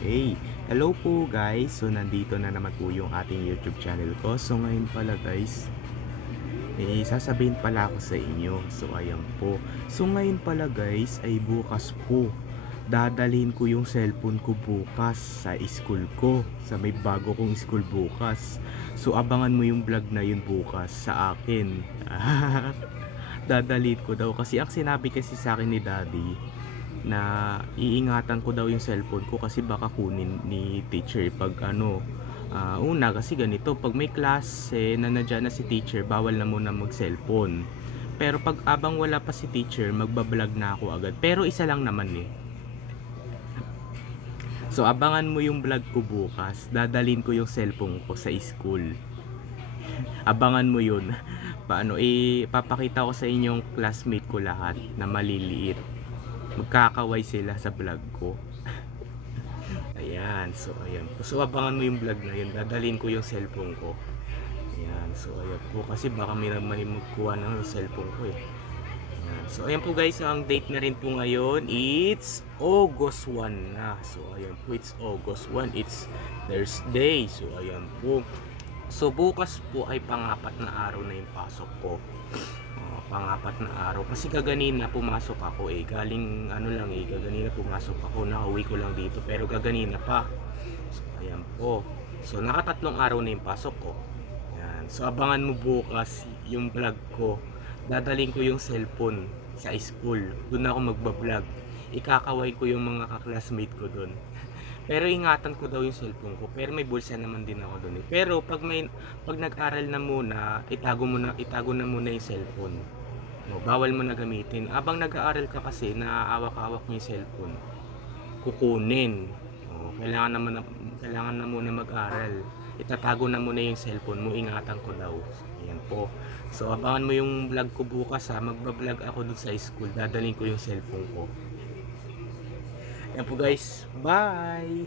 Hey, hello po guys. So nandito na naman po yung ating YouTube channel ko. So ngayon pala guys, sasabihin pala ako sa inyo. So ayan po. So ngayon pala guys ay bukas po. Dadalhin ko yung cellphone ko bukas sa school ko. Sa may bago kong school bukas. So abangan mo yung vlog na yun bukas sa akin. Dadalhin ko daw kasi ang sinabi kasi sa akin ni Daddy na iingatan ko daw yung cellphone ko kasi baka kunin ni teacher pag una kasi ganito, pag may klase na nandiyan na si teacher bawal na muna mag cellphone, pero pag abang wala pa si teacher magbablog na ako agad, pero isa lang naman so abangan mo yung vlog ko bukas, dadalhin ko yung cellphone ko sa school. Abangan mo yun. Paano papakita ko sa inyong classmate ko lahat na maliliit, magkakaway sila sa vlog ko. Ayan, so ayan po. So abangan mo yung vlog na yun. Dadalhin ko yung cellphone ko. Ayan, so ayan po. Kasi baka may magkuha ng cellphone ko eh. Ayan. So ayan po guys, ang date na rin po ngayon, it's August 1 na. So ayan po, it's August 1. It's Thursday. So ayan po. So bukas po ay pang-apat na araw na yung pasok ko. Pang-apat na araw. Kasi kaganina pumasok ako galing kaganina pumasok ako. Nakauwi ko lang dito pero kaganina pa. So ayan po. So nakatatlong araw na yung pasok ko. Ayan. So abangan mo bukas yung vlog ko. Dadalhin ko yung cellphone sa school. Doon ako magbablog. Ikakaway ko yung mga kaklasmate ko doon. Pero ingatan ko daw yung cellphone ko. Pero may bulsa naman din ako doon. Pero pag nag-aral na muna, itago na muna yung cellphone. No, bawal mo na gamitin. Abang nag-aaral ka kasi, naaawak-awak mo yung cellphone. Kukunin. No, kailangan na muna mag-aral. Itatago na muna yung cellphone mo. Ingatan ko daw. Ayan po. So abangan mo yung vlog ko bukas ha. Magba-vlog ako dun sa school. Dadalhin ko yung cellphone ko. Yan po guys. Bye!